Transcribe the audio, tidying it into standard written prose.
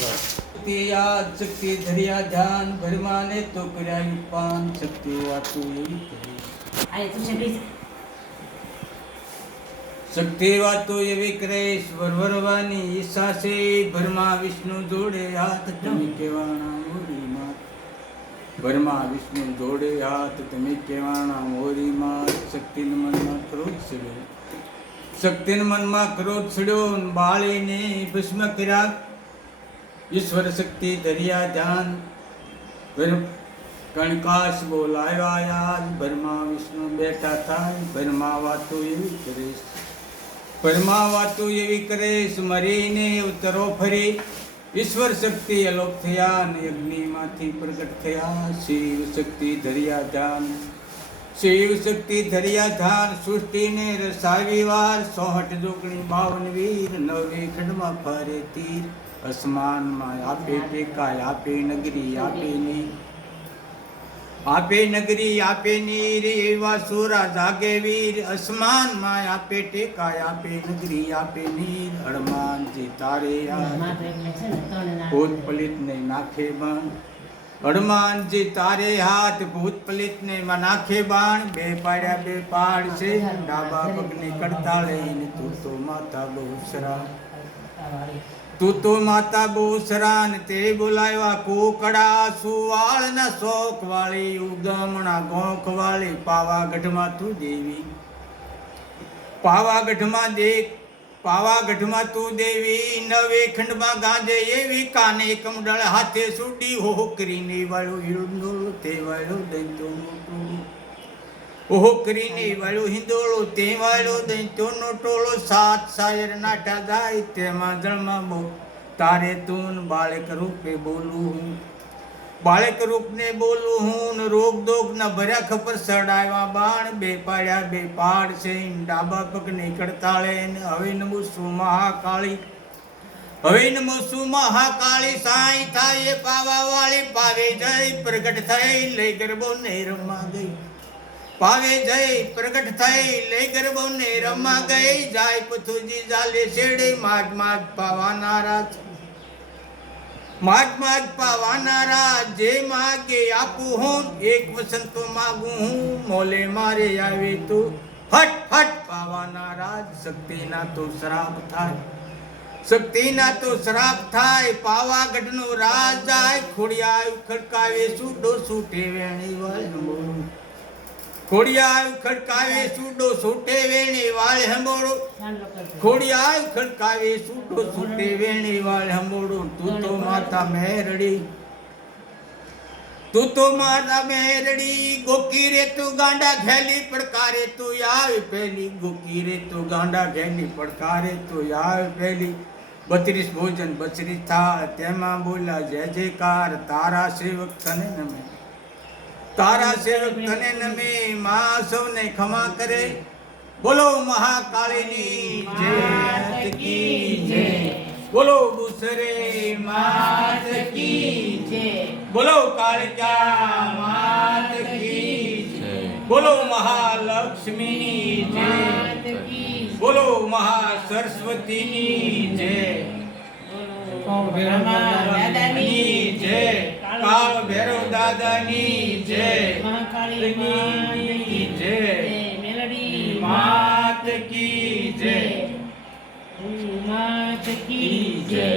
શક્તિ યાદ શક્તિ ધર્યા ધ્યાન ભરમાને તો કર્યા પાન શક્તિ વાતું એવી કરી શક્તિ વાતો એવી કરે વરવરવાની ઈચ્છા છે ભરમા વિષ્ણુ જોડે હાથ તમે કેવાના મોરી માત ભરમા વિષ્ણુ જોડે હાથ તમે કેવાના મોરી માત શક્તિના મનમાં ક્રોધ છડ્યો શક્તિના મનમાં ક્રોધ છડ્યો બાળીને ભસ્મ કર્યા ઈશ્વર શક્તિ ધર્યા ધ્યાન કણકાશ બોલાવ્યા યાદ ભરમા વિષ્ણુ બેઠા થાય ભરમા વાતો એવી કરે ભરમા વાતો એવી કરે મરીને ઉતરો ફરી ઈશ્વર શક્તિ અલોપ થયા અને અગ્નિમાંથી પ્રગટ થયા શિવ શક્તિ ધર્યા ધ્યાન શિવ શક્તિ ધર્યા ધ્યાન સૃષ્ટિને રસાવી વાર 64 જોગણી 52 વીર 9 ખંડમાં ફરે તીર અસમાનમાં આપે ટેકાય આપે નગરી આપે નગરી આપે નીર એવા સુરા જાગે વીર અસમાનમાં આપે ટેકાય આપે નગરી આપે નીર હનુમાનજી તારે ભૂત પલિત ને નાખે બાણ હનુમાનજી તારે હાથ ભૂત પલિત ને નાખે બાણ બે પાડ્યા બે પાડ છે ડાબા પગને કડતા લઈને તું તો માતા બહુસરા તું તો માતા બોસરાન તે બોલાવ્યા કોકડા સુવાળ ના શોખ વાળી ઉગમણા ગોખ વાળી પાવાગઢમાં તું દેવી પાવાગઢમાં તું દેવી 9 ખંડમાં ગાજે એવી કાને કમડળ હાથે સુડી હો કરીને વાળું હિંડોળું તે વાળું દૈતો મોટું ઓહો કરીને વાળું હિંડોળું તે વાળું દૈતોનો ટોળો 7 શાયર નાટા જાય તેમાં જળમાં બહુ તારે તું બાળક રૂપે બોલું હું બાળક રૂપને બોલું હું રોગ દોગ ન ભર્યા ખબર સડાવ્યા બાણ બે પાડ્યા બે પાડ છે ડાબા પગને કડતાળે હવે નમુસુ મહાકાળી સાઈ થાય પાવા વાળી પાવે જય પ્રગટ થઈ લઈ ગરબો ને રમવા ગઈ પાવે જય પ્રગટ થઈ લઈ ગરબો ને રમવા ગઈ જાય પથુજી જાલે છેડે માગ પાવાના જે માગે આપું હું એક વસંતો માગું હું મોલે મારે આવે તો ફટ ફટ પાવાના રાજ શક્તિના તો શ્રાપ થાય પાવાગઢનો રાજ જાય ખોડિયા ખડકાવે સુડો સૂટે વેણી વાળ ખોડિયા ખડકાવે સુડો સૂટે વેણી વાળ હંબોળો ખોડિયા ખડકાવે સુડો સૂટે વેણી વાળ હંબોળો તું તો માતા મેરડી ગોકી રે તું ગાંડા ઘેલી પડકારે તું આવે પહેલી ગોકી રે તું ગાંડા ઘેલી પડકારે તું આવે પહેલી 32 ભોજન બચરી થાળ તેમાં બોલા જય જયકાર તારા સેવક તને નમે માં સૌને ખમા કરે બોલો મહાકાળીની જય કી જય બોલો બુસરે માત કી જય બોલો કાળિકા માત કી જય બોલો મહાલક્ષ્મીની જય બોલો મહાસરસ્વતીની જય દાદાની જય કાળ ભૈરવ દાદાની જય મહાકાળી જય મેલડી માત કી જય માત કી જય।